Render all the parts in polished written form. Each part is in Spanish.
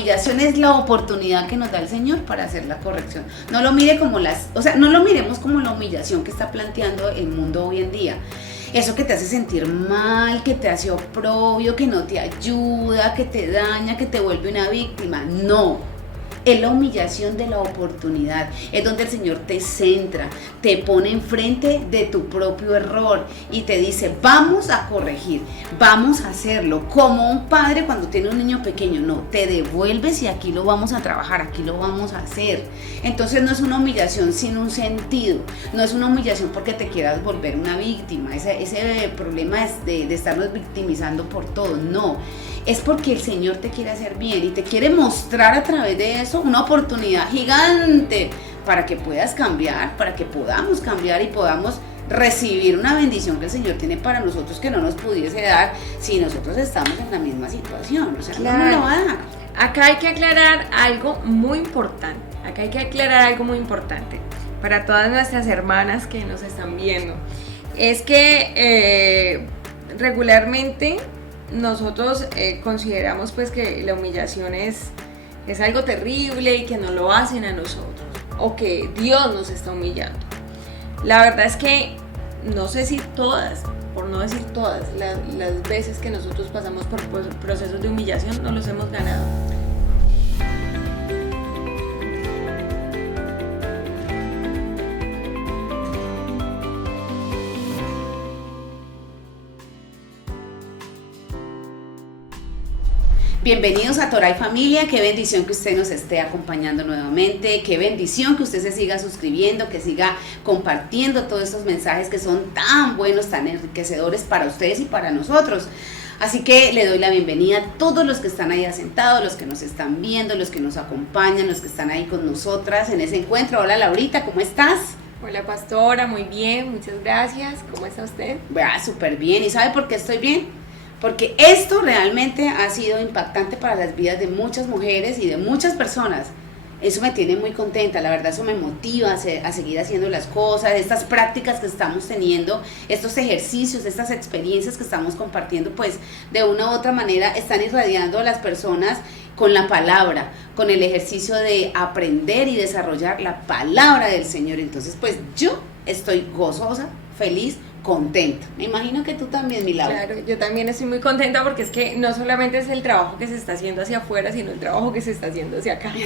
humillación es la oportunidad que nos da el Señor para hacer la corrección. No lo mire como no lo miremos como la humillación que está planteando el mundo hoy en día. Eso que te hace sentir mal, que te hace oprobio, que no te ayuda, que te daña, que te vuelve una víctima. No. Es la humillación de la oportunidad, es donde el Señor te centra, te pone enfrente de tu propio error y te dice, vamos a corregir, vamos a hacerlo, como un padre cuando tiene un niño pequeño, no, te devuelves y aquí lo vamos a trabajar, aquí lo vamos a hacer. Entonces no es una humillación sin un sentido, no es una humillación porque te quieras volver una víctima, ese problema es de estarnos victimizando por todo, no. Es porque el Señor te quiere hacer bien y te quiere mostrar a través de eso una oportunidad gigante para que puedas cambiar, para que podamos cambiar y podamos recibir una bendición que el Señor tiene para nosotros que no nos pudiese dar si nosotros estamos en la misma situación. O sea, claro. No nos lo va a dar. Acá hay que aclarar algo muy importante. Para todas nuestras hermanas que nos están viendo. Es que regularmente nosotros consideramos pues que la humillación es algo terrible y que no lo hacen a nosotros o que Dios nos está humillando. La verdad es que no sé si todas, por no decir todas, las veces que nosotros pasamos por procesos de humillación no los hemos ganado. Bienvenidos a Torah y Familia, qué bendición que usted nos esté acompañando nuevamente, qué bendición que usted se siga suscribiendo, que siga compartiendo todos estos mensajes que son tan buenos, tan enriquecedores para ustedes y para nosotros. Así que le doy la bienvenida a todos los que están ahí asentados, los que nos están viendo, los que nos acompañan, los que están ahí con nosotras en ese encuentro. Hola Laurita, ¿cómo estás? Hola pastora, muy bien, muchas gracias. ¿Cómo está usted? Súper bien. ¿Y sabe por qué estoy bien? Porque esto realmente ha sido impactante para las vidas de muchas mujeres y de muchas personas. Eso me tiene muy contenta, la verdad eso me motiva a seguir haciendo las cosas, estas prácticas que estamos teniendo, estos ejercicios, estas experiencias que estamos compartiendo, pues de una u otra manera están irradiando a las personas con la palabra, con el ejercicio de aprender y desarrollar la palabra del Señor. Entonces pues yo estoy gozosa, feliz, contenta. Me imagino que tú también, mi Laura. Claro, yo también estoy muy contenta porque es que no solamente es el trabajo que se está haciendo hacia afuera, sino el trabajo que se está haciendo hacia acá. Yo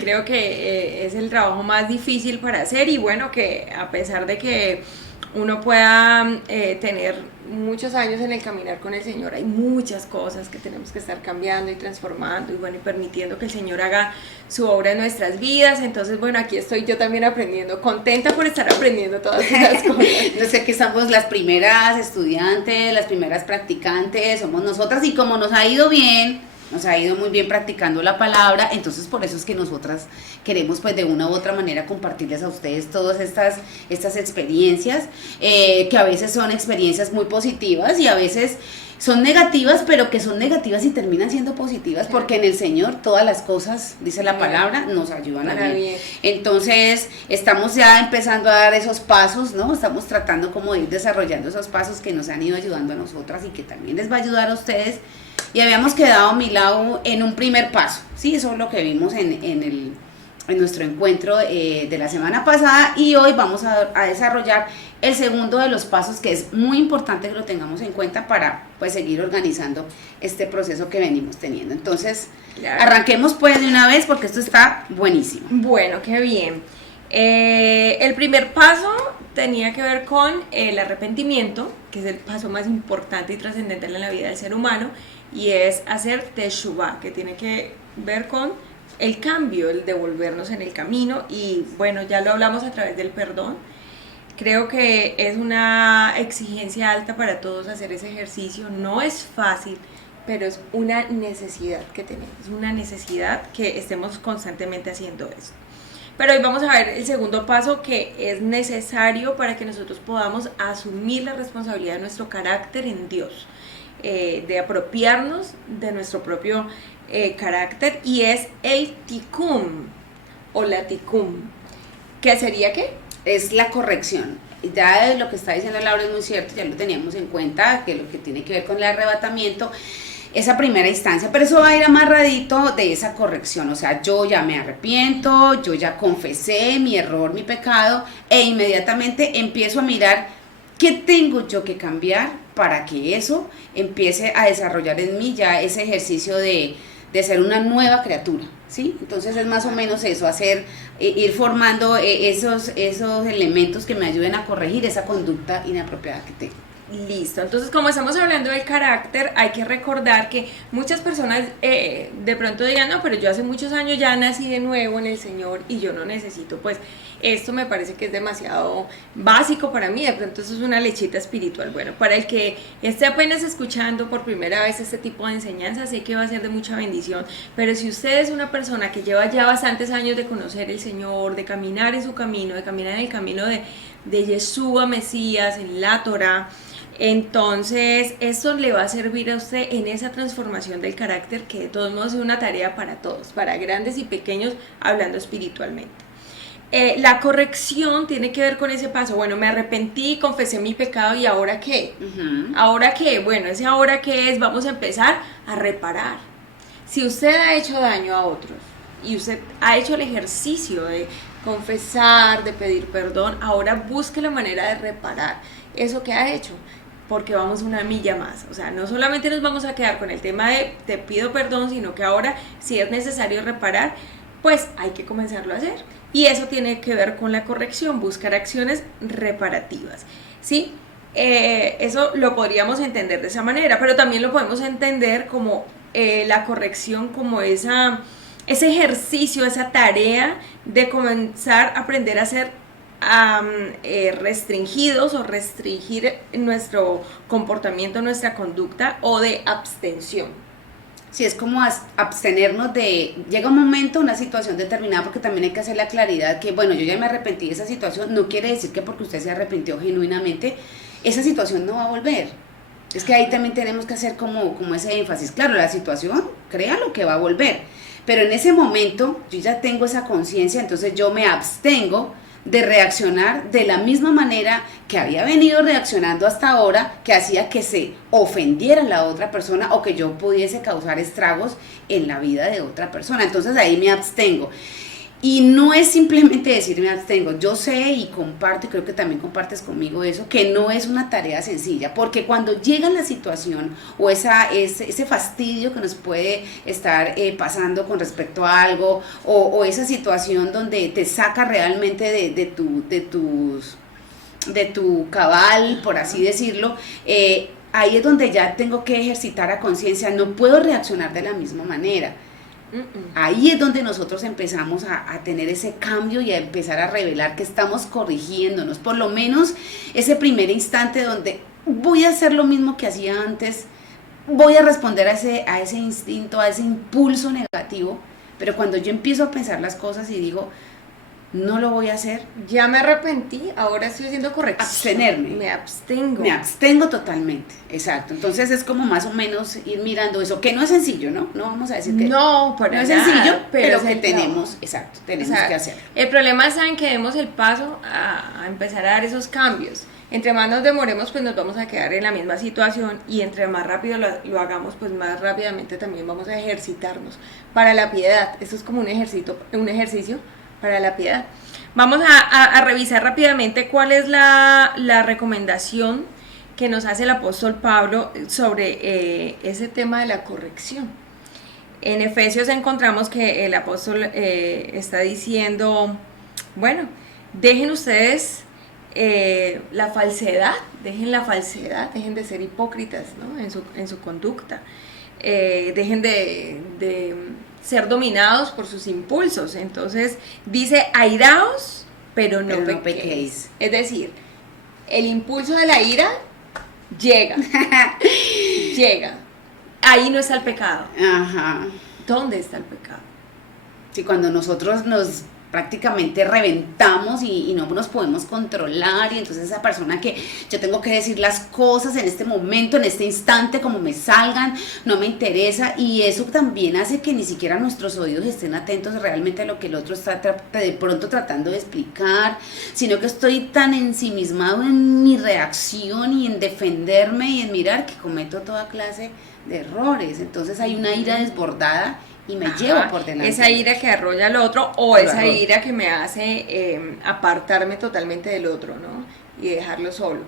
creo que es el trabajo más difícil para hacer y bueno, que a pesar de que uno pueda tener muchos años en el caminar con el Señor, hay muchas cosas que tenemos que estar cambiando y transformando y bueno, y permitiendo que el Señor haga su obra en nuestras vidas. Entonces bueno, aquí estoy yo también aprendiendo, contenta por estar aprendiendo todas esas cosas. No sé, que somos las primeras estudiantes, las primeras practicantes, somos nosotras y como nos ha ido bien, nos ha ido muy bien practicando la palabra, entonces por eso es que nosotras queremos pues de una u otra manera compartirles a ustedes todas estas experiencias, que a veces son experiencias muy positivas y a veces son negativas, pero que son negativas y terminan siendo positivas, porque en el Señor todas las cosas, dice la palabra, nos ayudan a bien. Entonces estamos ya empezando a dar esos pasos, ¿no? Estamos tratando como de ir desarrollando esos pasos que nos han ido ayudando a nosotras y que también les va a ayudar a ustedes. Y habíamos quedado, Milau, en un primer paso, ¿sí? Eso es lo que vimos en nuestro encuentro de la semana pasada, y hoy vamos a desarrollar el segundo de los pasos, que es muy importante que lo tengamos en cuenta para pues seguir organizando este proceso que venimos teniendo. Entonces, claro, arranquemos pues de una vez porque esto está buenísimo. Bueno, qué bien. El primer paso tenía que ver con el arrepentimiento, que es el paso más importante y trascendental en la vida del ser humano, y es hacer teshuvah, que tiene que ver con el cambio, el devolvernos en el camino. Y bueno, ya lo hablamos a través del perdón. Creo que es una exigencia alta para todos hacer ese ejercicio. No es fácil, pero es una necesidad que tenemos, es una necesidad que estemos constantemente haciendo eso. Pero hoy vamos a ver el segundo paso, que es necesario para que nosotros podamos asumir la responsabilidad de nuestro carácter en Dios, de apropiarnos de nuestro propio carácter, y es el tikkun o la tikkun. ¿Qué sería qué? Es la corrección. Ya lo que está diciendo Laura es muy cierto, ya lo teníamos en cuenta, que lo que tiene que ver con el arrebatamiento, esa primera instancia, pero eso va a ir amarradito de esa corrección, o sea, yo ya me arrepiento, yo ya confesé mi error, mi pecado, e inmediatamente empiezo a mirar qué tengo yo que cambiar para que eso empiece a desarrollar en mí ya ese ejercicio de ser una nueva criatura, ¿sí? Entonces es más o menos eso, hacer, ir formando esos elementos que me ayuden a corregir esa conducta inapropiada que tengo. Listo, entonces como estamos hablando del carácter, hay que recordar que muchas personas de pronto digan, no, pero yo hace muchos años ya nací de nuevo en el Señor y yo no necesito, pues esto me parece que es demasiado básico para mí, de pronto eso es una lechita espiritual. Bueno, para el que esté apenas escuchando por primera vez este tipo de enseñanza, sé que va a ser de mucha bendición, pero si usted es una persona que lleva ya bastantes años de conocer el Señor, de caminar en su camino, de caminar en el camino de Yeshua Mesías, en la Torah, entonces eso le va a servir a usted en esa transformación del carácter, que de todos modos es una tarea para todos, para grandes y pequeños, hablando espiritualmente. La corrección tiene que ver con ese paso. Bueno, me arrepentí, confesé mi pecado, ¿y ahora qué? ¿Ahora qué? Bueno, ese ahora qué es, vamos a empezar a reparar. Si usted ha hecho daño a otros y usted ha hecho el ejercicio de confesar, de pedir perdón, ahora busque la manera de reparar eso que ha hecho, porque vamos una milla más. O sea, no solamente nos vamos a quedar con el tema de te pido perdón, sino que ahora si es necesario reparar, pues hay que comenzarlo a hacer. Y eso tiene que ver con la corrección, buscar acciones reparativas, ¿sí? Eso lo podríamos entender de esa manera, pero también lo podemos entender como la corrección, como ese ejercicio, esa tarea de comenzar a aprender a ser restringidos o restringir nuestro comportamiento, nuestra conducta, o de abstención. Sí, es como abstenernos de, llega un momento, una situación determinada, porque también hay que hacer la claridad que, bueno, yo ya me arrepentí de esa situación, no quiere decir que porque usted se arrepintió genuinamente, esa situación no va a volver. Es que ahí también tenemos que hacer como ese énfasis. Claro, la situación, créalo que va a volver, pero en ese momento yo ya tengo esa conciencia, entonces yo me abstengo de reaccionar de la misma manera que había venido reaccionando hasta ahora, que hacía que se ofendiera la otra persona o que yo pudiese causar estragos en la vida de otra persona. Entonces ahí me abstengo. Y no es simplemente decir me abstengo, yo sé y comparto, y creo que también compartes conmigo eso, que no es una tarea sencilla, porque cuando llega la situación o ese fastidio que nos puede estar pasando con respecto a algo, o esa situación donde te saca realmente de tu cabal, por así decirlo, ahí es donde ya tengo que ejercitar a conciencia, no puedo reaccionar de la misma manera. Ahí es donde nosotros empezamos a tener ese cambio y a empezar a revelar que estamos corrigiéndonos, por lo menos ese primer instante donde voy a hacer lo mismo que hacía antes, voy a responder a ese instinto, a ese impulso negativo, pero cuando yo empiezo a pensar las cosas y digo, no lo voy a hacer. Ya me arrepentí, ahora estoy haciendo corrección. Abstenerme. Me abstengo. Me abstengo totalmente, exacto. Entonces es como más o menos ir mirando eso, que no es sencillo, ¿no? No vamos a decir que no es sencillo, pero que tenemos, exacto, tenemos que hacer. El problema es en que demos el paso a empezar a dar esos cambios. Entre más nos demoremos, pues nos vamos a quedar en la misma situación, y entre más rápido lo hagamos, pues más rápidamente también vamos a ejercitarnos para la piedad. Esto es como un ejercicio para la piedad. Vamos a revisar rápidamente cuál es la recomendación que nos hace el apóstol Pablo sobre ese tema de la corrección. En Efesios encontramos que el apóstol está diciendo, bueno, dejen ustedes la falsedad, dejen de ser hipócritas, ¿no? en su conducta, dejen de ser dominados por sus impulsos. Entonces dice, airaos, pero no pequéis. Es decir, el impulso de la ira llega. Ahí no está el pecado. Ajá. ¿Dónde está el pecado? Sí, cuando nosotros nos prácticamente reventamos y no nos podemos controlar, y entonces esa persona que yo tengo que decir las cosas en este momento, en este instante, como me salgan, no me interesa, y eso también hace que ni siquiera nuestros oídos estén atentos realmente a lo que el otro está de pronto tratando de explicar, sino que estoy tan ensimismado en mi reacción y en defenderme y en mirar que cometo toda clase de errores. Entonces hay una ira desbordada y me Ajá, llevo por delante. esa ira que arrolla al otro o Lo esa arrolla. ira que me hace apartarme totalmente del otro, ¿no? Y dejarlo solo.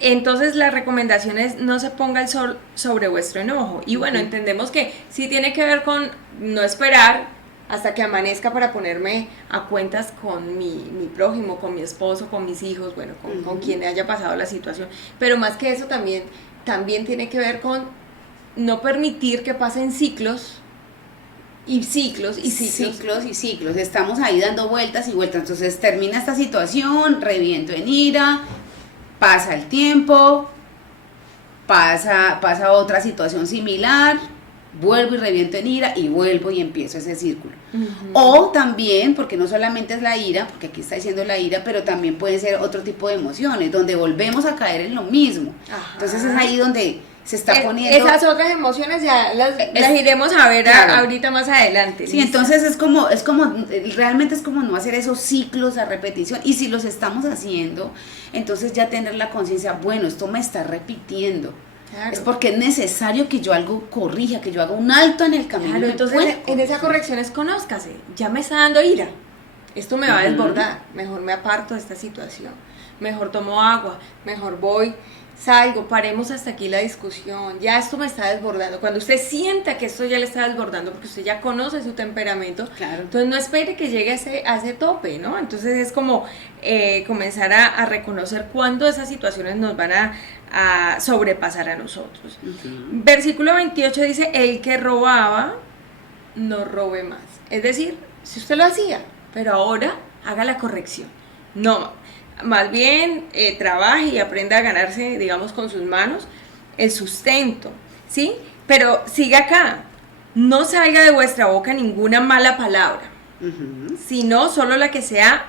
Entonces la recomendación es no se ponga el sol sobre vuestro enojo. Y bueno, entendemos que sí tiene que ver con no esperar hasta que amanezca para ponerme a cuentas con mi prójimo, con mi esposo, con mis hijos, bueno, con quien haya pasado la situación. Pero más que eso también tiene que ver con no permitir que pasen ciclos y ciclos y ciclos. Ciclos y ciclos, estamos ahí dando vueltas y vueltas, entonces termina esta situación, reviento en ira, pasa el tiempo, pasa otra situación similar, vuelvo y reviento en ira y vuelvo y empiezo ese círculo. O también, porque no solamente es la ira, porque aquí está diciendo la ira, pero también pueden ser otro tipo de emociones, donde volvemos a caer en lo mismo. Ajá. Entonces es ahí donde se está poniendo... Esas otras emociones ya las iremos a ver claro. ahorita más adelante. Sí, ¿listo? entonces realmente es como no hacer esos ciclos a repetición, y si los estamos haciendo, entonces ya tener la conciencia, bueno, esto me está repitiendo, Claro. es porque es necesario que yo algo corrija, que yo haga un alto en el camino. Claro, y me entonces pueda en esa corrección es conózcase, ya me está dando ira, esto me va a desbordar, mejor me aparto de esta situación, mejor tomo agua, mejor voy, salgo, paremos hasta aquí la discusión, ya esto me está desbordando. Cuando usted sienta que esto ya le está desbordando, porque usted ya conoce su temperamento, Claro. entonces no espere que llegue a ese tope, ¿no? Entonces es como comenzar a reconocer cuándo esas situaciones nos van a sobrepasar a nosotros. Versículo 28 dice, el que robaba, no robe más. Es decir, si usted lo hacía, pero ahora haga la corrección. No, más bien trabaje y aprenda a ganarse, digamos, con sus manos el sustento, ¿sí? Pero siga acá, no salga de vuestra boca ninguna mala palabra, sino solo la que sea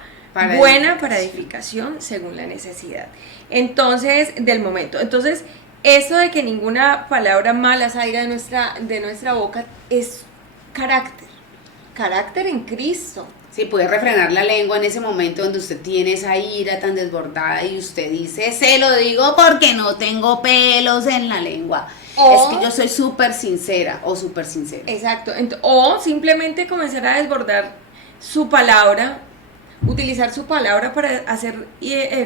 buena para edificación según la necesidad. Entonces, del momento. Entonces, eso de que ninguna palabra mala salga de nuestra boca es carácter en Cristo. Sí, puede refrenar la lengua en ese momento donde usted tiene esa ira tan desbordada y usted dice, se lo digo porque no tengo pelos en la lengua. Es que yo soy súper sincera o súper sincera. Exacto. O simplemente comenzar a desbordar su palabra, utilizar su palabra para hacer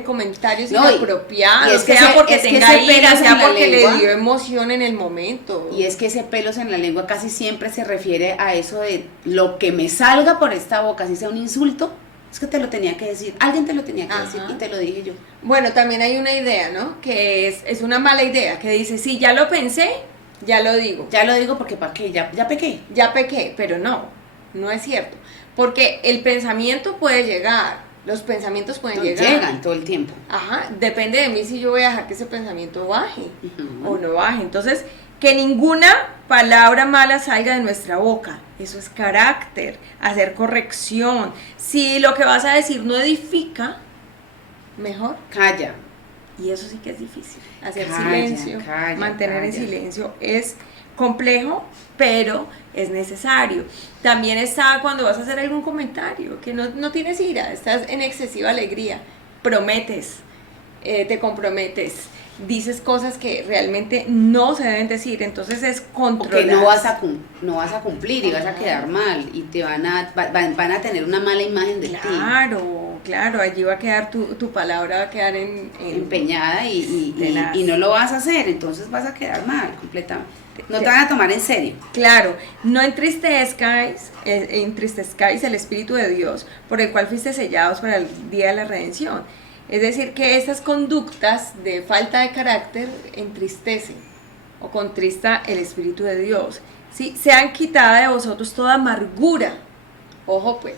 comentarios inapropiados, sea porque tenga ira, sea porque le dio emoción en el momento. Y es que ese pelos en la lengua casi siempre se refiere a eso de lo que me salga por esta boca, si sea un insulto, es que te lo tenía que decir, alguien te lo tenía que decir y te lo dije yo. Bueno, también hay una idea, ¿no? Que es una mala idea, que dice, sí, ya lo pensé, ya lo digo. Ya lo digo porque ¿para qué? Ya pequé. Ya pequé, pero no es cierto. Porque el pensamiento puede llegar, los pensamientos pueden llegar. Llegan todo el tiempo. Ajá, depende de mí si yo voy a dejar que ese pensamiento baje o no baje. Entonces, que ninguna palabra mala salga de nuestra boca. Eso es carácter, hacer corrección. Si lo que vas a decir no edifica, mejor. Calla. Y eso sí que es difícil. Hacer silencio, mantener en silencio es complejo, pero es necesario. También está cuando vas a hacer algún comentario, que no tienes ira, estás en excesiva alegría, prometes, te comprometes, dices cosas que realmente no se deben decir, entonces es controlar. Porque no vas a cumplir y vas a quedar mal y te van a tener una mala imagen de ti. Claro, allí va a quedar tu palabra, va a quedar empeñada y no lo vas a hacer, entonces vas a quedar mal completamente. No te van a tomar en serio. Claro, no entristezcáis el Espíritu de Dios, por el cual fuiste sellados para el día de la redención. Es decir, que estas conductas de falta de carácter entristecen o contrista el Espíritu de Dios. ¿Sí? Sean quitada de vosotros toda amargura. Ojo pues.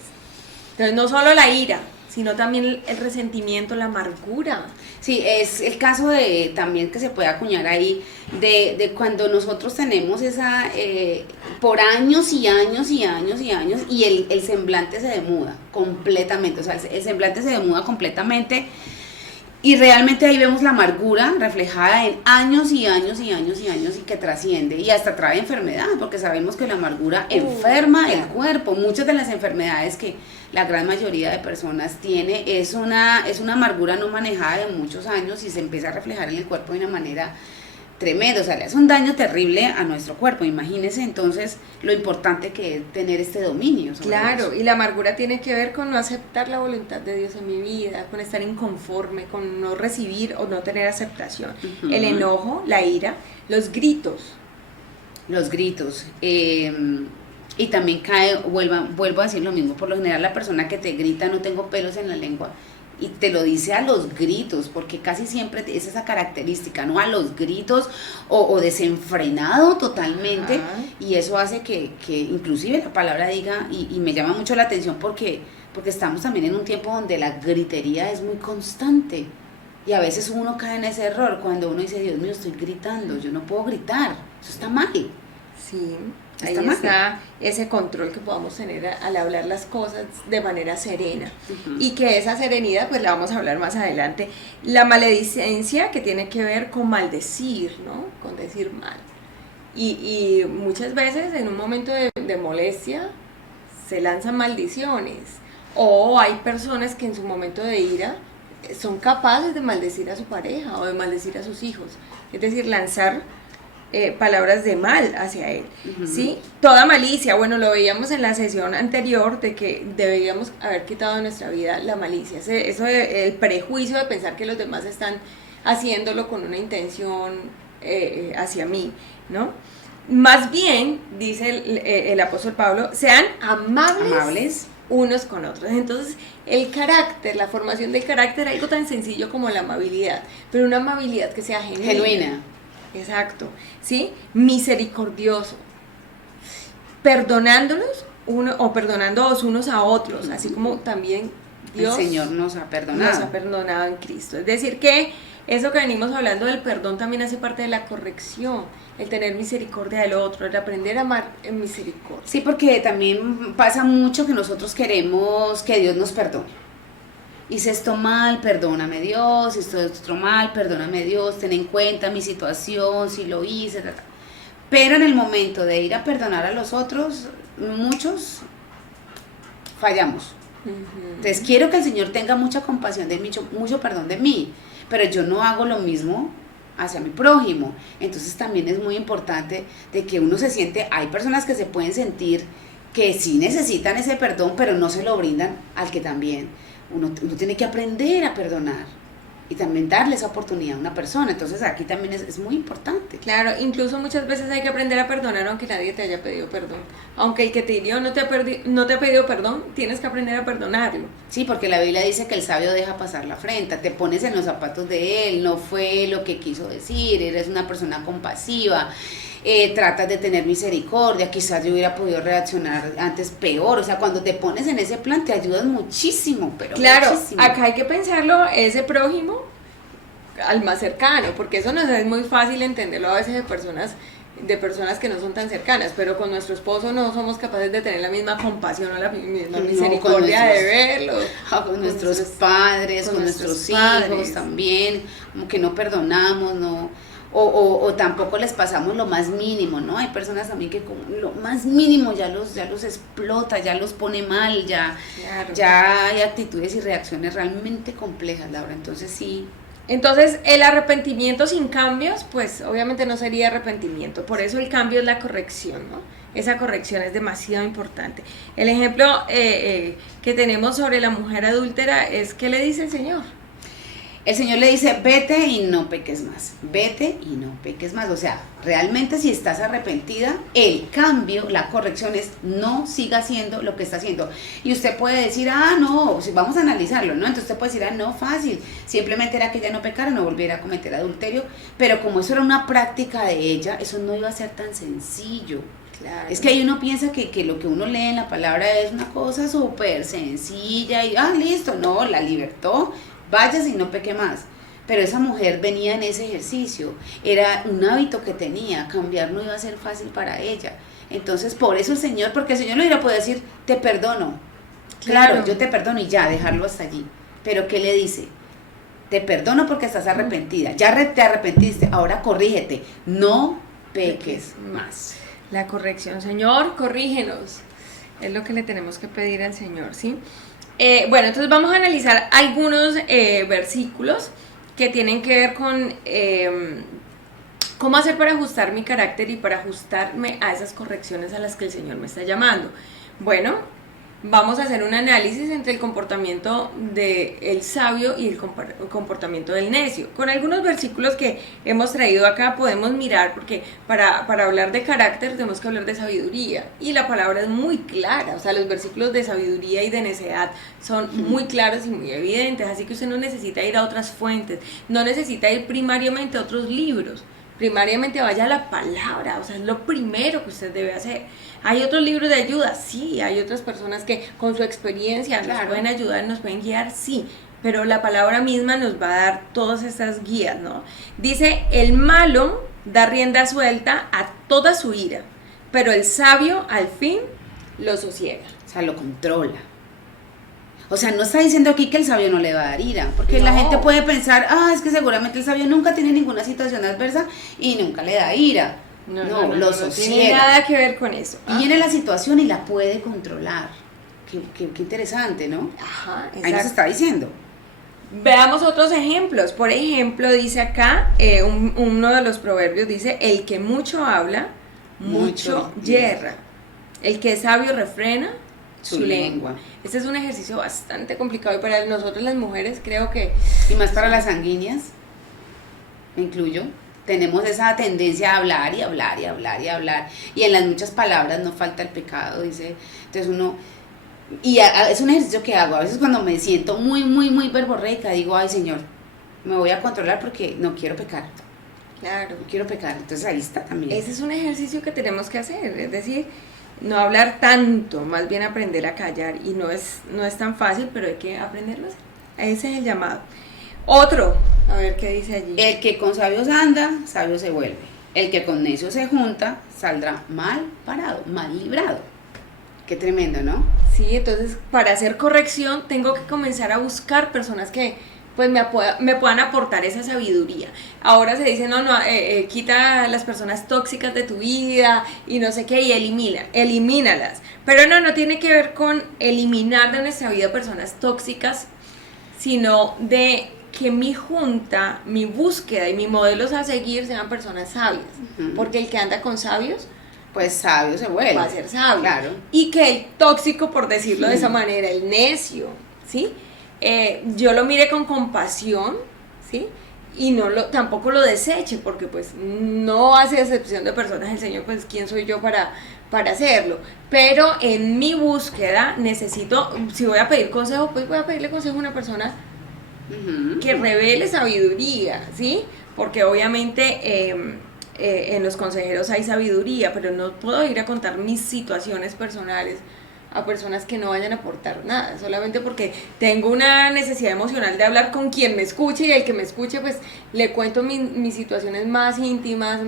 Entonces no solo la ira, sino también el resentimiento, la amargura. Sí, es el caso de también que se puede acuñar ahí de cuando nosotros tenemos esa por años y años y años y años y el semblante se demuda completamente, o sea, el semblante se demuda completamente y realmente ahí vemos la amargura reflejada en años y años y años y años y que trasciende y hasta trae enfermedad, porque sabemos que la amargura enferma el cuerpo. Muchas de las enfermedades que la gran mayoría de personas tiene es una amargura no manejada de muchos años y se empieza a reflejar en el cuerpo de una manera tremendo, o sea, le hace un daño terrible a nuestro cuerpo. Imagínese entonces lo importante que es tener este dominio sobre Claro, eso. y la amargura tiene que ver con no aceptar la voluntad de Dios en mi vida, con estar inconforme, con no recibir o no tener aceptación. Ujú. El enojo, la ira, los gritos. Los gritos. Y también vuelvo a decir lo mismo, por lo general la persona que te grita no tengo pelos en la lengua y te lo dice a los gritos, porque casi siempre es esa característica, ¿no? A los gritos o desenfrenado totalmente. Ajá. Y eso hace que inclusive la palabra diga, y me llama mucho la atención porque estamos también en un tiempo donde la gritería es muy constante. Y a veces uno cae en ese error cuando uno dice, Dios mío, estoy gritando, yo no puedo gritar, eso está mal. Sí, ahí Está mal. está ese control que podamos tener al hablar las cosas de manera serena. Ujú. Y que esa serenidad, pues la vamos a hablar más adelante. La maledicencia, que tiene que ver con maldecir, ¿no? Con decir mal. Y muchas veces en un momento de molestia se lanzan maldiciones. O hay personas que en su momento de ira son capaces de maldecir a su pareja o de maldecir a sus hijos. Es decir, lanzar palabras de mal hacia él, Ujú. ¿sí? Toda malicia, bueno, lo veíamos en la sesión anterior de que deberíamos haber quitado de nuestra vida la malicia, el prejuicio de pensar que los demás están haciéndolo con una intención hacia mí, ¿no? Más bien, dice el apóstol Pablo, sean amables unos con otros. Entonces, el carácter, la formación del carácter, algo tan sencillo como la amabilidad, pero una amabilidad que sea genuina. Exacto, ¿sí? Misericordioso, perdonándolos o perdonándoos unos a otros, así como también Dios El Señor nos ha perdonado. nos ha perdonado en Cristo. Es decir, que eso que venimos hablando del perdón también hace parte de la corrección, el tener misericordia del otro, el aprender a amar en misericordia. Sí, porque también pasa mucho que nosotros queremos que Dios nos perdone. Hice esto mal, perdóname Dios, hice esto mal, perdóname Dios, ten en cuenta mi situación, si lo hice, ta, ta. Pero en el momento de ir a perdonar a los otros, muchos fallamos. Entonces quiero que el Señor tenga mucha compasión de mí, mucho perdón de mí, pero yo no hago lo mismo hacia mi prójimo. Entonces también es muy importante de que uno se siente, hay personas que se pueden sentir que sí necesitan ese perdón, pero no se lo brindan al que también. Uno tiene que aprender a perdonar y también darle esa oportunidad a una persona. Entonces aquí también es muy importante. Claro, incluso muchas veces hay que aprender a perdonar aunque nadie te haya pedido perdón. Aunque el que te hirió no te ha pedido perdón, tienes que aprender a perdonarlo. Sí, porque la Biblia dice que el sabio deja pasar la afrenta, te pones en los zapatos de él, no fue lo que quiso decir, eres una persona compasiva, tratas de tener misericordia, quizás yo hubiera podido reaccionar antes peor, o sea, cuando te pones en ese plan te ayudas muchísimo, pero claro, muchísimo. acá hay que pensarlo, ese prójimo al más cercano, porque eso nos es muy fácil entenderlo a veces de personas que no son tan cercanas, pero con nuestro esposo no somos capaces de tener la misma compasión o la misma misericordia de verlo. Con nuestros padres, con nuestros hijos también, como que no perdonamos, no, o tampoco les pasamos lo más mínimo, ¿no? Hay personas también que con lo más mínimo ya los explota, ya los pone mal, Claro. ya hay actitudes y reacciones realmente complejas, Laura, entonces sí. Entonces, el arrepentimiento sin cambios, pues obviamente no sería arrepentimiento. Por eso el cambio es la corrección, ¿no? Esa corrección es demasiado importante. El ejemplo que tenemos sobre la mujer adúltera es, ¿qué le dice el Señor? El Señor le dice, vete y no peques más, vete y no peques más. O sea, realmente si estás arrepentida, el cambio, la corrección es no siga haciendo lo que está haciendo. Y usted puede decir, no, vamos a analizarlo, ¿no? Entonces usted puede decir, no, fácil, simplemente era que ella no pecara, no volviera a cometer adulterio. Pero como eso era una práctica de ella, eso no iba a ser tan sencillo. Claro. Es que ahí uno piensa que lo que uno lee en la palabra es una cosa súper sencilla y, listo, no, la libertó. Váyase y no peque más. Pero esa mujer venía en ese ejercicio, era un hábito que tenía, cambiar no iba a ser fácil para ella. Entonces, por eso el Señor, porque el Señor le hubiera podido decir, te perdono. Claro, yo te perdono y ya, dejarlo hasta allí. Pero ¿qué le dice? Te perdono porque estás arrepentida, ya te arrepentiste, ahora corrígete, no peques más. La corrección, Señor, corrígenos. Es lo que le tenemos que pedir al Señor, ¿sí? Bueno, entonces vamos a analizar algunos versículos que tienen que ver con ¿Cómo hacer para ajustar mi carácter y para ajustarme a esas correcciones a las que el Señor me está llamando? Bueno, vamos a hacer un análisis entre el comportamiento del sabio y el comportamiento del necio. Con algunos versículos que hemos traído acá podemos mirar, porque para hablar de carácter tenemos que hablar de sabiduría, y la palabra es muy clara, o sea, los versículos de sabiduría y de necedad son muy claros y muy evidentes, así que usted no necesita ir a otras fuentes, no necesita ir primariamente a otros libros. Primariamente vaya a la palabra, o sea, es lo primero que usted debe hacer. ¿Hay otros libros de ayuda? Sí, hay otras personas que con su experiencia nos pueden ayudar, nos pueden guiar, sí, pero la palabra misma nos va a dar todas estas guías, ¿no? Dice, el malo da rienda suelta a toda su ira, pero el sabio al fin lo sosiega. O sea, lo controla. O sea, no está diciendo aquí que el sabio no le va a dar ira, porque la gente puede pensar, es que seguramente el sabio nunca tiene ninguna situación adversa y nunca le da ira. No, lo sosiega. No tiene nada que ver con eso. Viene la situación y la puede controlar. Qué interesante, ¿no? Ajá, exacto. Ahí nos está diciendo. Veamos otros ejemplos. Por ejemplo, dice acá, uno de los proverbios dice, el que mucho habla, mucho yerra. El que es sabio refrena su lengua. Este es un ejercicio bastante complicado y para nosotros las mujeres creo que... Y más para las sanguíneas, me incluyo, tenemos esa tendencia a hablar y hablar y hablar y hablar, y en las muchas palabras no falta el pecado, dice. Entonces uno... Y es un ejercicio que hago, a veces cuando me siento muy verborreica, digo, ay Señor, me voy a controlar porque no quiero pecar. Claro. No quiero pecar, entonces ahí está también. Ese es un ejercicio que tenemos que hacer, es decir, no hablar tanto, más bien aprender a callar, y no es tan fácil, pero hay que aprenderlo a hacer. Ese es el llamado. Otro, a ver qué dice allí. El que con sabios anda, sabio se vuelve. El que con necios se junta, saldrá mal parado, mal librado. Qué tremendo, ¿no? Sí, entonces para hacer corrección tengo que comenzar a buscar personas que pues me puedan aportar esa sabiduría. Ahora se dice, quita las personas tóxicas de tu vida y no sé qué, y elimínalas. Pero no tiene que ver con eliminar de nuestra vida personas tóxicas, sino de que mi junta, mi búsqueda y mis modelos a seguir sean personas sabias. Porque el que anda con sabios, pues sabio se vuelve. Va a ser sabio. Claro. Y que el tóxico, por decirlo de esa manera, el necio, ¿sí? Yo lo mire con compasión, ¿sí? Y tampoco lo deseche, porque pues no hace excepción de personas el Señor, pues quién soy yo para hacerlo. Pero en mi búsqueda necesito, si voy a pedir consejo, pues voy a pedirle consejo a una persona que revele sabiduría, ¿sí? Porque obviamente en los consejeros hay sabiduría, pero no puedo ir a contar mis situaciones personales a personas que no vayan a aportar nada, solamente porque tengo una necesidad emocional de hablar con quien me escuche, y el que me escuche pues le cuento mis situaciones más íntimas,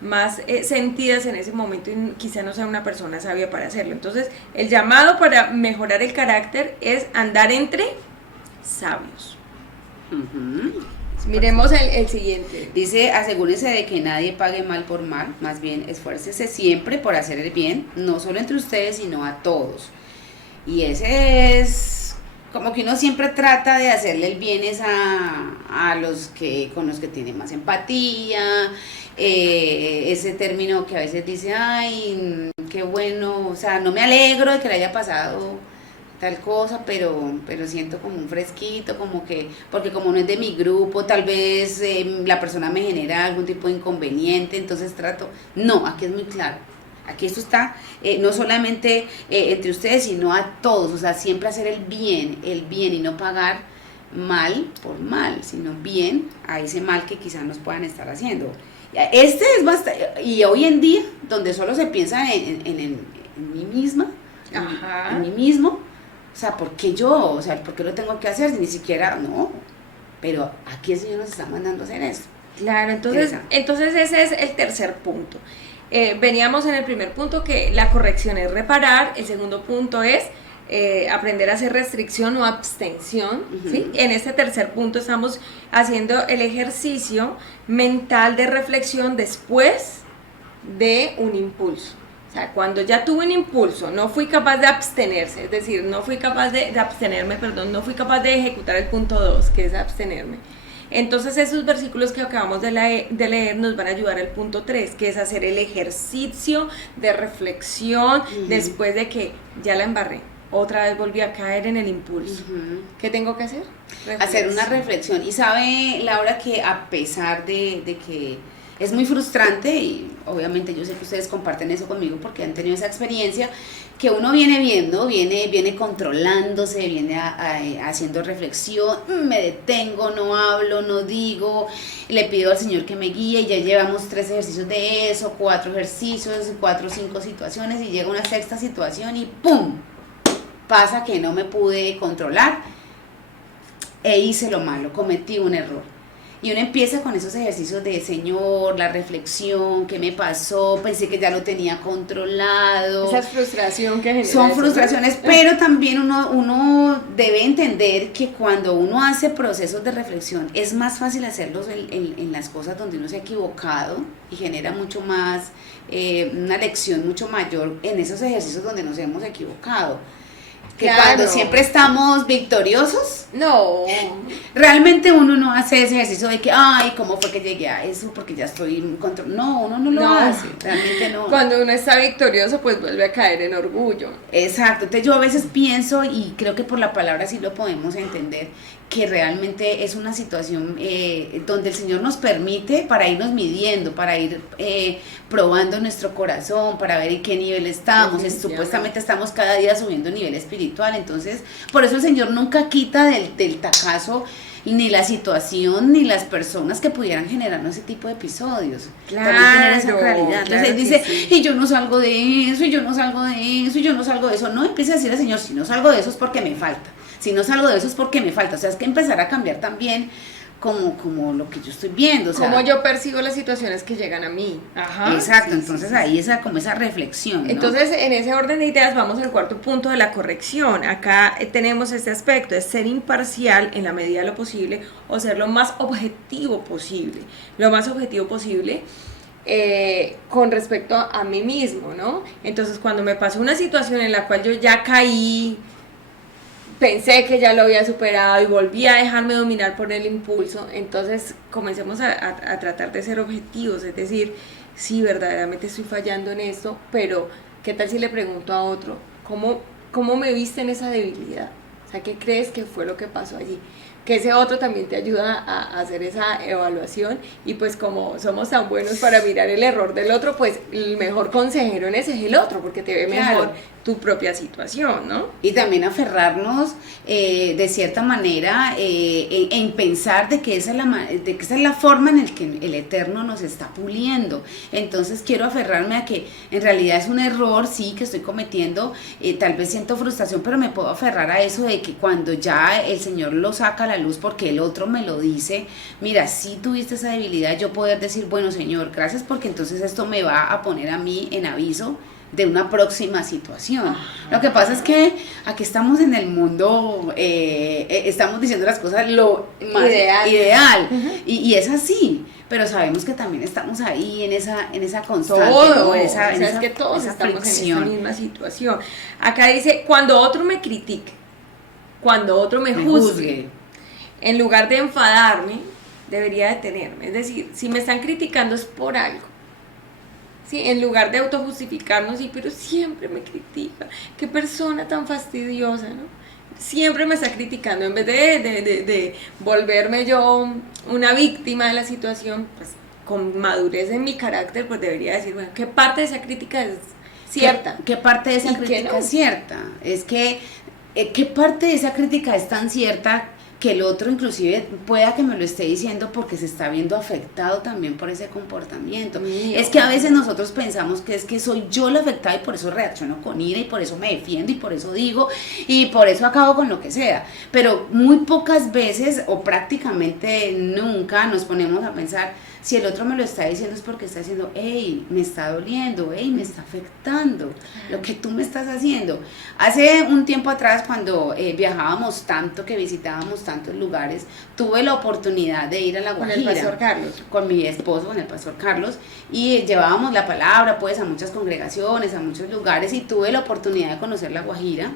más sentidas en ese momento, y quizá no sea una persona sabia para hacerlo. Entonces el llamado para mejorar el carácter es andar entre sabios. Miremos el siguiente. Dice, asegúrese de que nadie pague mal por mal, más bien esfuércese siempre por hacer el bien, no solo entre ustedes, sino a todos. Y ese es como que uno siempre trata de hacerle el bien a con los que tienen más empatía, ese término que a veces dice, ay, qué bueno, o sea, no me alegro de que le haya pasado tal cosa, pero siento como un fresquito, como que, porque como no es de mi grupo, tal vez la persona me genera algún tipo de inconveniente, entonces trato, no, aquí es muy claro, aquí esto está, no solamente entre ustedes, sino a todos, o sea, siempre hacer el bien, y no pagar mal por mal, sino bien a ese mal que quizás nos puedan estar haciendo. Este es bastante, y hoy en día, donde solo se piensa en mí misma, en mí mismo, o sea, ¿por qué yo? O sea, ¿por qué lo tengo que hacer? Ni siquiera, no. Pero aquí el Señor nos está mandando a hacer eso. Claro, entonces ese es el tercer punto. Veníamos en el primer punto que la corrección es reparar. El segundo punto es aprender a hacer restricción o abstención. ¿Sí? En este tercer punto estamos haciendo el ejercicio mental de reflexión después de un impulso. O sea, cuando ya tuve un impulso, no fui capaz de abstenerse, es decir, no fui capaz de abstenerme, no fui capaz de ejecutar el punto 2, que es abstenerme. Entonces esos versículos que acabamos de leer nos van a ayudar al punto 3, que es hacer el ejercicio de reflexión después de que ya la embarré. Otra vez volví a caer en el impulso. ¿Qué tengo que hacer? Hacer una reflexión. Y sabe, Laura, que a pesar de que es muy frustrante, y obviamente yo sé que ustedes comparten eso conmigo porque han tenido esa experiencia, que uno viene viendo, viene controlándose, viene haciendo reflexión, me detengo, no hablo, no digo, le pido al Señor que me guíe, y ya llevamos 3 ejercicios de eso, 4 ejercicios, 4 o 5 situaciones, y llega una 6ª situación y ¡pum! Pasa que no me pude controlar e hice lo malo, cometí un error. Y uno empieza con esos ejercicios de Señor, la reflexión, ¿qué me pasó? Pensé que ya lo tenía controlado. Esa frustración que genera. Son frustraciones, ¿no? Pero también uno debe entender que cuando uno hace procesos de reflexión, es más fácil hacerlos en las cosas donde uno se ha equivocado, y genera mucho más, una lección mucho mayor en esos ejercicios donde nos hemos equivocado. Que claro, cuando siempre estamos victoriosos, no, realmente uno no hace ese ejercicio de que, ay, ¿cómo fue que llegué a eso? Porque ya estoy en control. No, uno no lo hace, realmente no. Cuando uno está victorioso, pues vuelve a caer en orgullo. Exacto, entonces yo a veces pienso, y creo que por la palabra sí lo podemos entender, que realmente es una situación donde el Señor nos permite para irnos midiendo, para ir probando nuestro corazón, para ver en qué nivel estamos. Supuestamente estamos cada día subiendo nivel espiritual, entonces por eso el Señor nunca quita del tacazo ni la situación ni las personas que pudieran generarnos ese tipo de episodios. Claro, también tener esa claridad. Entonces claro, él dice, sí. Y yo no salgo de eso, y yo no salgo de eso, y yo no salgo de eso. No empiece a decir al Señor, si no salgo de eso es porque me falta. Si no salgo de eso es porque me falta. O sea, es que empezar a cambiar también como lo que yo estoy viendo. O sea, como yo percibo las situaciones que llegan a mí. Ajá. Exacto, sí, entonces sí, ahí como esa reflexión, ¿no? Entonces, en ese orden de ideas vamos al 4º punto de la corrección. Acá tenemos este aspecto, es ser imparcial en la medida de lo posible, o ser lo más objetivo posible. Lo más objetivo posible con respecto a mí mismo, ¿no? Entonces, cuando me pasó una situación en la cual yo ya caí, pensé que ya lo había superado y volví a dejarme dominar por el impulso, entonces comencemos a tratar de ser objetivos, es decir, sí, verdaderamente estoy fallando en esto, pero ¿qué tal si le pregunto a otro, ¿cómo me viste en esa debilidad? O sea, ¿qué crees que fue lo que pasó allí? Que ese otro también te ayuda a hacer esa evaluación, y pues como somos tan buenos para mirar el error del otro, pues el mejor consejero en ese es el otro, porque te ve mejor tu propia situación, ¿no? Y también aferrarnos de cierta manera en pensar de que esa es la forma en la que el Eterno nos está puliendo. Entonces quiero aferrarme a que en realidad es un error, sí, que estoy cometiendo, tal vez siento frustración, pero me puedo aferrar a eso de que cuando ya el Señor lo saca a la luz porque el otro me lo dice, mira, si tuviste esa debilidad, yo poder decir, bueno, Señor, gracias, porque entonces esto me va a poner a mí en aviso de una próxima situación. Lo que pasa es que aquí estamos en el mundo, estamos diciendo las cosas lo más ideal. Y es así, pero sabemos que también estamos ahí en esa constante, todo, ¿no? es que todos estamos fricción. En esta misma situación. Acá dice, cuando otro me critique, cuando otro me juzgue, en lugar de enfadarme, debería detenerme. Es decir, si me están criticando es por algo. Sí, en lugar de autojustificarnos, sí, pero siempre me critica, qué persona tan fastidiosa, ¿no? Siempre me está criticando, en vez de volverme yo una víctima de la situación, pues con madurez en mi carácter, pues debería decir, bueno, ¿qué parte de esa crítica es cierta? ¿Qué parte de esa crítica es cierta? Es que, ¿qué parte de esa crítica es tan cierta que el otro inclusive pueda que me lo esté diciendo porque se está viendo afectado también por ese comportamiento? Es que a veces nosotros pensamos que es que soy yo la afectada y por eso reacciono con ira y por eso me defiendo y por eso digo y por eso acabo con lo que sea, pero muy pocas veces o prácticamente nunca nos ponemos a pensar, si el otro me lo está diciendo es porque está diciendo, hey, me está doliendo, hey, me está afectando lo que tú me estás haciendo. Hace un tiempo atrás, cuando viajábamos tanto, que visitábamos tantos lugares, tuve la oportunidad de ir a La Guajira. Con el pastor Carlos. Con mi esposo, con el pastor Carlos, y llevábamos la palabra pues a muchas congregaciones, a muchos lugares, y tuve la oportunidad de conocer La Guajira.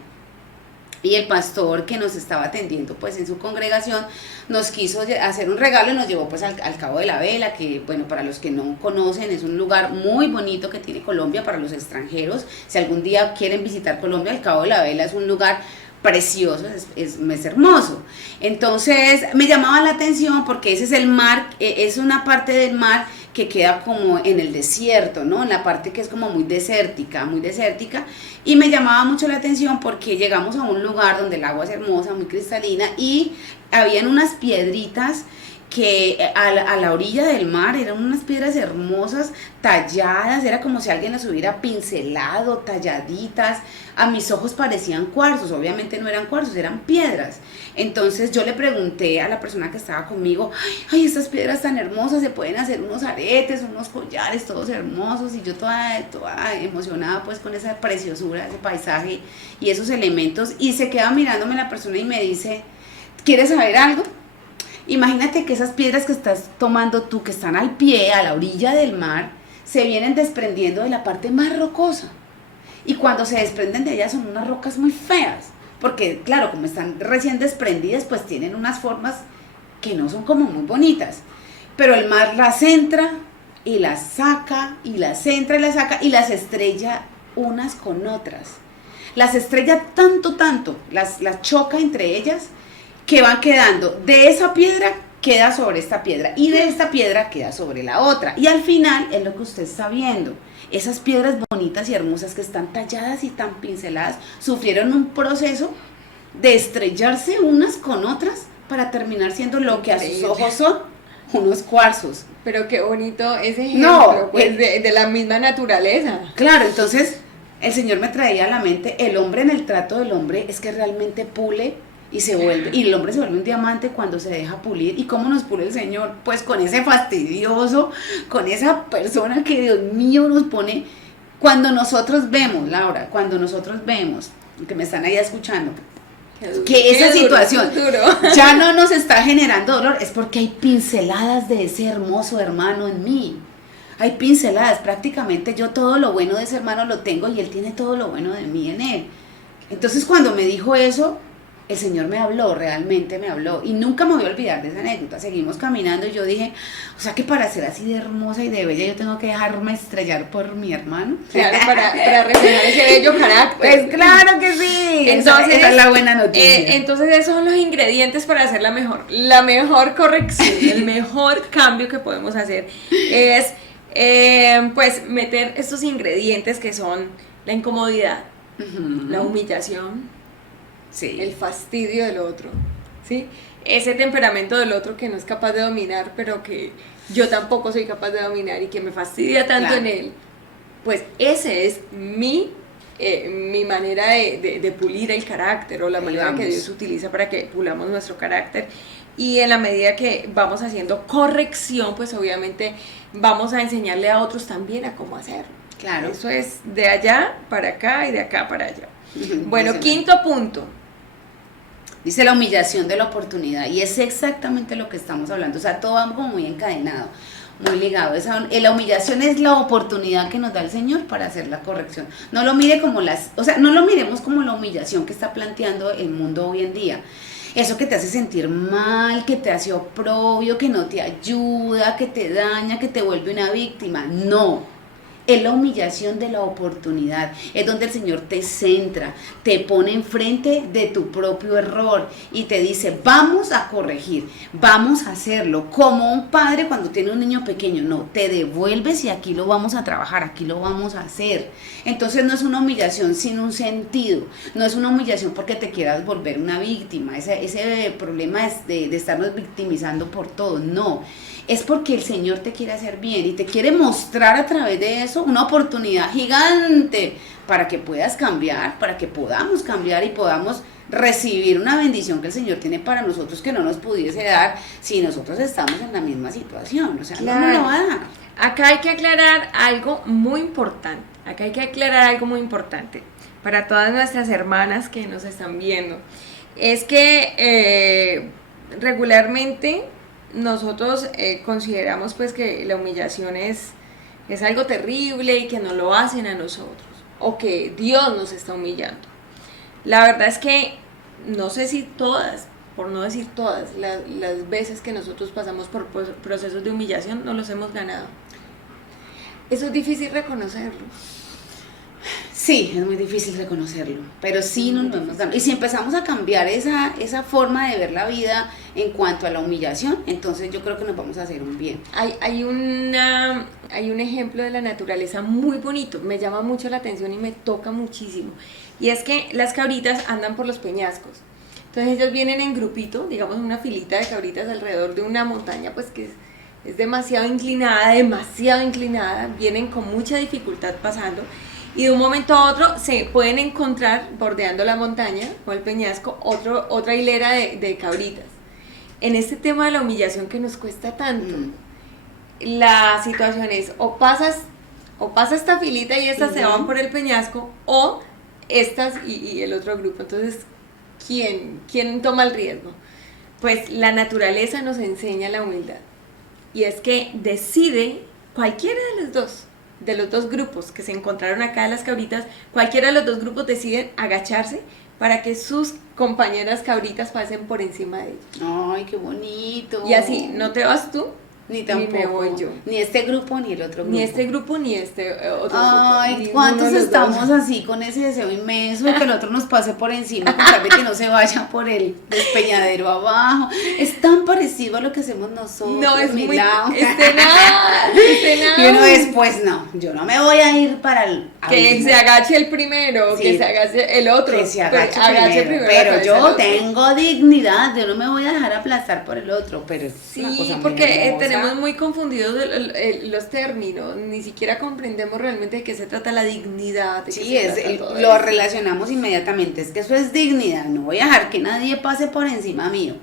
y el pastor que nos estaba atendiendo pues en su congregación nos quiso hacer un regalo y nos llevó pues al Cabo de la Vela, que bueno, para los que no conocen es un lugar muy bonito que tiene Colombia para los extranjeros. Si algún día quieren visitar Colombia, el Cabo de la Vela es un lugar precioso, es hermoso. Entonces me llamaba la atención porque ese es el mar, es una parte del mar que queda como en el desierto, ¿no? En la parte que es como muy desértica, y me llamaba mucho la atención porque llegamos a un lugar donde el agua es hermosa, muy cristalina, y habían unas piedritas que a la orilla del mar eran unas piedras hermosas, talladas, era como si alguien las hubiera pincelado, talladitas. A mis ojos parecían cuarzos, obviamente no eran cuarzos, eran piedras. Entonces yo le pregunté a la persona que estaba conmigo, ay, estas piedras tan hermosas, se pueden hacer unos aretes, unos collares, todos hermosos, y yo toda emocionada pues con esa preciosura, ese paisaje y esos elementos, y se queda mirándome la persona y me dice, ¿quieres saber algo? Imagínate que esas piedras que estás tomando tú, que están al pie, a la orilla del mar, se vienen desprendiendo de la parte más rocosa. Y cuando se desprenden de ellas son unas rocas muy feas. Porque, claro, como están recién desprendidas, pues tienen unas formas que no son como muy bonitas. Pero el mar las entra y las saca, y las entra y las saca, y las estrella unas con otras. Las estrella tanto, las choca entre ellas, que van quedando, de esa piedra queda sobre esta piedra, y de esta piedra queda sobre la otra, y al final es lo que usted está viendo. Esas piedras bonitas y hermosas que están talladas y tan pinceladas sufrieron un proceso de estrellarse unas con otras para terminar siendo lo que a sus ojos son unos cuarzos. Pero qué bonito ese ejemplo, pues de la misma naturaleza. Claro, entonces el Señor me traía a la mente, el hombre en el trato del hombre es que realmente pule y se vuelve, y el hombre se vuelve un diamante cuando se deja pulir. ¿Y cómo nos pule el Señor? Pues con ese fastidioso, con esa persona que Dios mío nos pone. Cuando nosotros vemos, Laura, que me están ahí escuchando, que esa situación ya no nos está generando dolor, es porque hay pinceladas de ese hermoso hermano en mí. Hay pinceladas, prácticamente yo todo lo bueno de ese hermano lo tengo y él tiene todo lo bueno de mí en él. Entonces cuando me dijo eso, el Señor me habló, realmente me habló, y nunca me voy a olvidar de esa anécdota. Seguimos caminando y yo dije, o sea que para ser así de hermosa y de bella yo tengo que dejarme estrellar por mi hermano. Claro, para reflejar ese bello carácter. Pues claro que sí. Entonces, esa es la buena noticia. Entonces esos son los ingredientes para hacer la mejor corrección, el mejor cambio que podemos hacer es pues meter estos ingredientes que son la incomodidad, la humillación, sí, el fastidio del otro, ¿sí? Ese temperamento del otro que no es capaz de dominar, pero que yo tampoco soy capaz de dominar y que me fastidia tanto, claro, en él. Pues ese es mi manera de pulir el carácter, o la manera que Dios utiliza para que pulamos nuestro carácter. Y en la medida que vamos haciendo corrección, pues obviamente vamos a enseñarle a otros también a cómo hacerlo. Claro. Eso es de allá para acá y de acá para allá. Bueno, quinto punto. Dice la humillación de la oportunidad, y es exactamente lo que estamos hablando. O sea, todo va como muy encadenado, muy ligado. La humillación es la oportunidad que nos da el Señor para hacer la corrección. No lo mire como no lo miremos como la humillación que está planteando el mundo hoy en día. Eso que te hace sentir mal, que te hace oprobio, que no te ayuda, que te daña, que te vuelve una víctima. No. Es la humillación de la oportunidad, es donde el Señor te centra, te pone enfrente de tu propio error y te dice, vamos a corregir, vamos a hacerlo, como un padre cuando tiene un niño pequeño, no, te devuelves y aquí lo vamos a trabajar, aquí lo vamos a hacer. Entonces no es una humillación sin un sentido, no es una humillación porque te quieras volver una víctima, ese problema es de estarnos victimizando por todo, no. Es porque el Señor te quiere hacer bien y te quiere mostrar a través de eso una oportunidad gigante para que puedas cambiar, para que podamos cambiar y podamos recibir una bendición que el Señor tiene para nosotros que no nos pudiese dar si nosotros estamos en la misma situación. O sea, claro, no nos lo va a dar. Acá hay que aclarar algo muy importante. Para todas nuestras hermanas que nos están viendo. Es que regularmente nosotros consideramos pues que la humillación es algo terrible y que nos lo hacen a nosotros, o que Dios nos está humillando. La verdad es que no sé si todas, por no decir todas, las veces que nosotros pasamos por procesos de humillación, no los hemos ganado. Eso es difícil reconocerlo. Sí, es muy difícil reconocerlo, pero sí nos lo hemos dado. Y si empezamos a cambiar esa forma de ver la vida en cuanto a la humillación, entonces yo creo que nos vamos a hacer un bien. Hay un ejemplo de la naturaleza muy bonito, me llama mucho la atención y me toca muchísimo. Y es que las cabritas andan por los peñascos. Entonces ellos vienen en grupito, digamos una filita de cabritas alrededor de una montaña, pues que es demasiado inclinada, vienen con mucha dificultad pasando. Y de un momento a otro se pueden encontrar bordeando la montaña o el peñasco otra hilera de cabritas. En este tema de la humillación que nos cuesta tanto, la situación es o pasa esta filita y estas se van por el peñasco, o estas y el otro grupo. Entonces, ¿quién toma el riesgo? Pues la naturaleza nos enseña la humildad. Y es que decide cualquiera de los dos grupos que se encontraron acá, las cabritas, cualquiera de los dos grupos deciden agacharse para que sus compañeras cabritas pasen por encima de ellos. Ay, qué bonito. Y así, no te vas tú, ni tampoco, ni me voy yo. Ni este grupo, ni el otro grupo. Ni este grupo, ni este otro Ay, grupo. ¿cuántos estamos así con ese deseo inmenso de que el otro nos pase por encima, con tal de que no se vaya por el despeñadero abajo? Es tan parecido a lo que hacemos nosotros. No, es muy tenaz. Y uno después, no, yo no me voy a ir para el... Que se agache el primero, sí, que se agache el otro. Que se agache primero. Pero yo tengo dignidad, yo no me voy a dejar aplastar por el otro. Pero es sí, una cosa porque tenemos muy confundidos los términos, ni siquiera comprendemos realmente de qué se trata la dignidad. Sí, lo relacionamos inmediatamente, es que eso es dignidad, no voy a dejar que nadie pase por encima mío,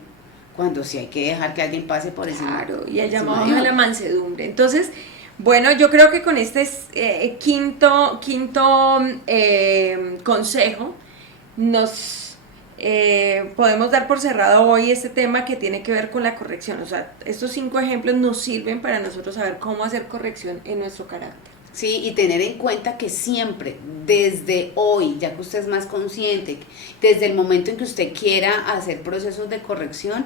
cuando sí hay que dejar que alguien pase por encima. Claro, y el llamado a la mansedumbre. Entonces, bueno, yo creo que con este quinto consejo nos podemos dar por cerrado hoy este tema que tiene que ver con la corrección. O sea, estos 5 ejemplos nos sirven para nosotros saber cómo hacer corrección en nuestro carácter. Sí, y tener en cuenta que siempre, desde hoy, ya que usted es más consciente, desde el momento en que usted quiera hacer procesos de corrección,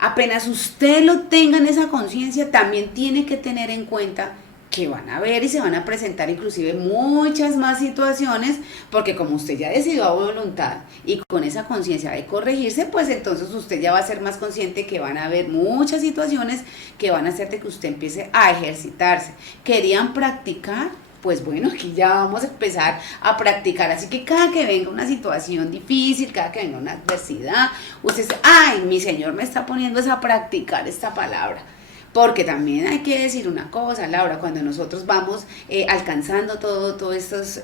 apenas usted lo tenga en esa conciencia, también tiene que tener en cuenta que van a ver y se van a presentar inclusive muchas más situaciones, porque como usted ya decidió a voluntad y con esa conciencia de corregirse, pues entonces usted ya va a ser más consciente que van a haber muchas situaciones que van a hacer de que usted empiece a ejercitarse. ¿Querían practicar? Pues bueno, aquí ya vamos a empezar a practicar, así que cada que venga una situación difícil, cada que venga una adversidad, usted dice, ay, mi Señor me está poniendo a practicar esta palabra. Porque también hay que decir una cosa, Laura, cuando nosotros vamos alcanzando todos estos,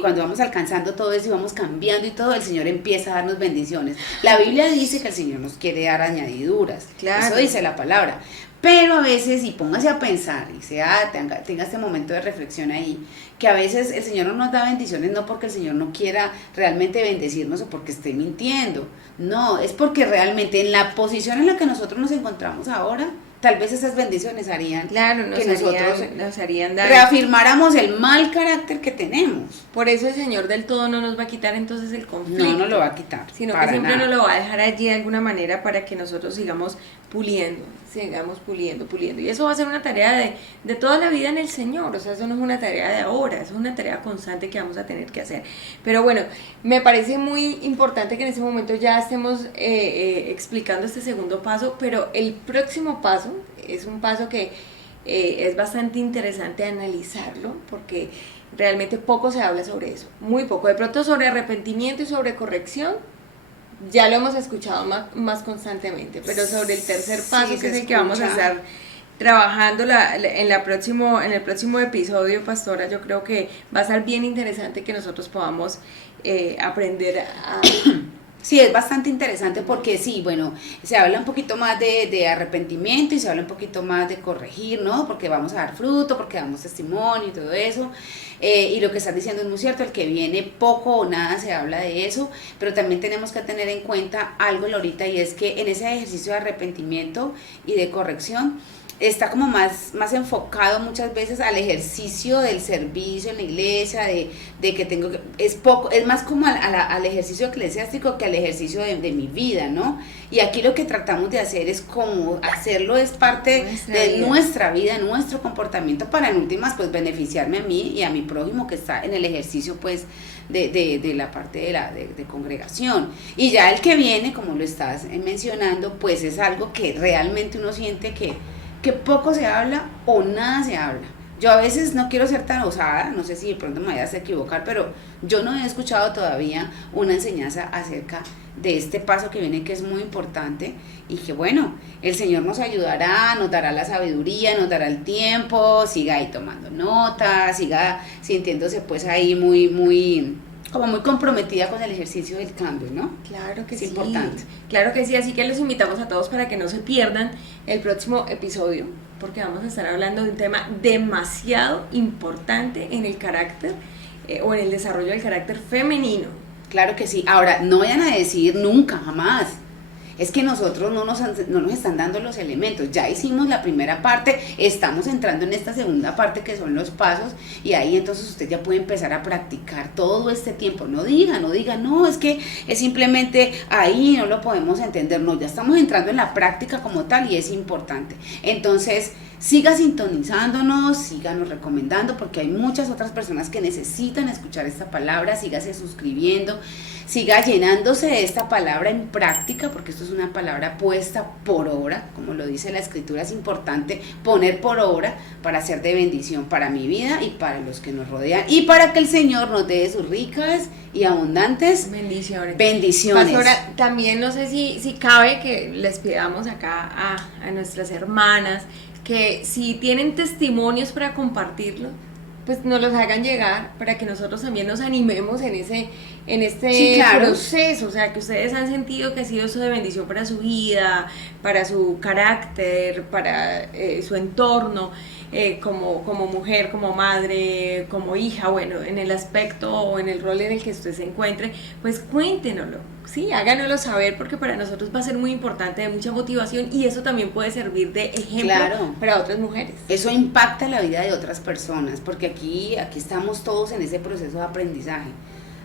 cuando vamos alcanzando todo eso y vamos cambiando y todo, el Señor empieza a darnos bendiciones. La Biblia dice que el Señor nos quiere dar añadiduras, claro. Eso dice la palabra. Pero a veces, y póngase a pensar, y tenga este momento de reflexión ahí, que a veces el Señor no nos da bendiciones no porque el Señor no quiera realmente bendecirnos o porque esté mintiendo, no, es porque realmente en la posición en la que nosotros nos encontramos ahora, tal vez esas bendiciones harían que nosotros harían daño. Reafirmáramos el mal carácter que tenemos. Por eso el Señor del todo no nos va a quitar entonces el conflicto. No lo va a quitar. Sino que siempre nos lo va a dejar allí de alguna manera para que nosotros sigamos puliendo. Y eso va a ser una tarea de toda la vida en el Señor. O sea, eso no es una tarea de ahora, eso es una tarea constante que vamos a tener que hacer. Pero bueno, me parece muy importante que en ese momento ya estemos explicando este segundo paso, pero el próximo paso es un paso que es bastante interesante analizarlo, porque realmente poco se habla sobre eso, muy poco. De pronto sobre arrepentimiento y sobre corrección ya lo hemos escuchado más constantemente, pero sobre el tercer paso, que es el que vamos a estar trabajando en el próximo episodio, pastora, yo creo que va a ser bien interesante que nosotros podamos aprender a... Sí, es bastante interesante porque sí, bueno, se habla un poquito más de arrepentimiento y se habla un poquito más de corregir, ¿no? Porque vamos a dar fruto, porque damos testimonio y todo eso. Y lo que estás diciendo es muy cierto, el que viene poco o nada se habla de eso, pero también tenemos que tener en cuenta algo, Lorita, y es que en ese ejercicio de arrepentimiento y de corrección, está como más enfocado muchas veces al ejercicio del servicio en la iglesia, de que tengo que, es más como al ejercicio eclesiástico que al ejercicio de mi vida, ¿no? Y aquí lo que tratamos de hacer es como hacerlo, es parte nuestra vida, nuestro comportamiento, para en últimas pues beneficiarme a mí y a mi prójimo que está en el ejercicio pues de la parte de congregación. Y ya el que viene, como lo estás mencionando, pues es algo que realmente uno siente que poco se habla o nada se habla. Yo a veces no quiero ser tan osada, no sé si de pronto me vayas a equivocar, pero yo no he escuchado todavía una enseñanza acerca de este paso que viene, que es muy importante, y que bueno, el Señor nos ayudará, nos dará la sabiduría, nos dará el tiempo, siga ahí tomando notas, siga sintiéndose pues ahí muy comprometida con el ejercicio del cambio, ¿no? Claro que es sí. Importante. Claro que sí, así que los invitamos a todos para que no se pierdan el próximo episodio, porque vamos a estar hablando de un tema demasiado importante en el carácter o en el desarrollo del carácter femenino. Claro que sí. Ahora, no vayan a decir nunca, jamás. Es que nosotros no nos están dando los elementos. Ya hicimos la primera parte, estamos entrando en esta segunda parte que son los pasos, y ahí entonces usted ya puede empezar a practicar todo este tiempo. No diga, no, es que es simplemente ahí, no lo podemos entender. No, ya estamos entrando en la práctica como tal y es importante. Entonces, siga sintonizándonos, síganos recomendando, porque hay muchas otras personas que necesitan escuchar esta palabra. Sígase suscribiendo, siga llenándose de esta palabra en práctica, porque esto es una palabra puesta por obra, como lo dice la Escritura. Es importante poner por obra para ser de bendición para mi vida y para los que nos rodean, y para que el Señor nos dé sus ricas y abundantes bendiciones. Pastora, también no sé si cabe que les pidamos acá a nuestras hermanas que si tienen testimonios para compartirlo, pues nos los hagan llegar, para que nosotros también nos animemos en este sí, claro, proceso. O sea, que ustedes han sentido que ha sido eso de bendición para su vida, para su carácter, para su entorno, como mujer, como madre, como hija, bueno, en el aspecto o en el rol en el que usted se encuentre, pues cuéntenoslo, sí, háganoslo saber, porque para nosotros va a ser muy importante, de mucha motivación, y eso también puede servir de ejemplo, claro, para otras mujeres. Eso impacta la vida de otras personas, porque aquí estamos todos en ese proceso de aprendizaje.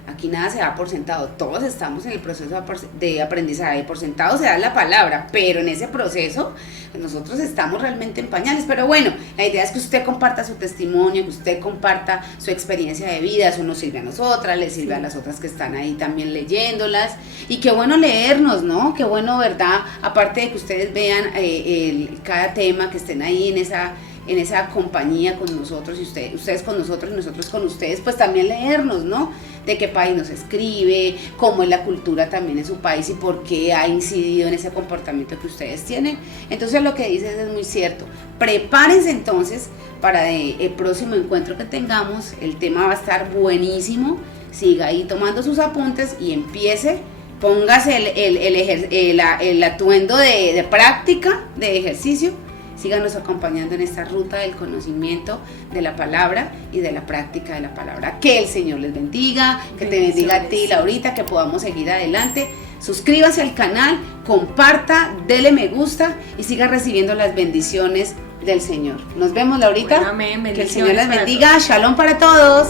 Aquí nada se da por sentado, todos estamos en el proceso de aprendizaje. Por sentado se da la palabra, pero en ese proceso nosotros estamos realmente en pañales. Pero bueno, la idea es que usted comparta su testimonio, que usted comparta su experiencia de vida. Eso nos sirve a nosotras, les sirve a las otras que están ahí también leyéndolas. Y qué bueno leernos, ¿no? Qué bueno, ¿verdad? Aparte de que ustedes vean cada tema, que estén ahí en esa compañía con nosotros, y ustedes con nosotros y nosotros con ustedes, pues también leernos, ¿no? De qué país nos escribe, cómo es la cultura también en su país y por qué ha incidido en ese comportamiento que ustedes tienen. Entonces lo que dices es muy cierto. Prepárense entonces para el próximo encuentro que tengamos. El tema va a estar buenísimo. Siga ahí tomando sus apuntes y empiece. Póngase el atuendo de práctica, de ejercicio. Síganos acompañando en esta ruta del conocimiento de la palabra y de la práctica de la palabra. Que el Señor les bendiga, que te bendiga a ti, Laurita, que podamos seguir adelante. Suscríbase al canal, comparta, dele me gusta y siga recibiendo las bendiciones del Señor. Nos vemos, Laurita. Bueno, amén. Que el Señor les bendiga. Shalom para todos.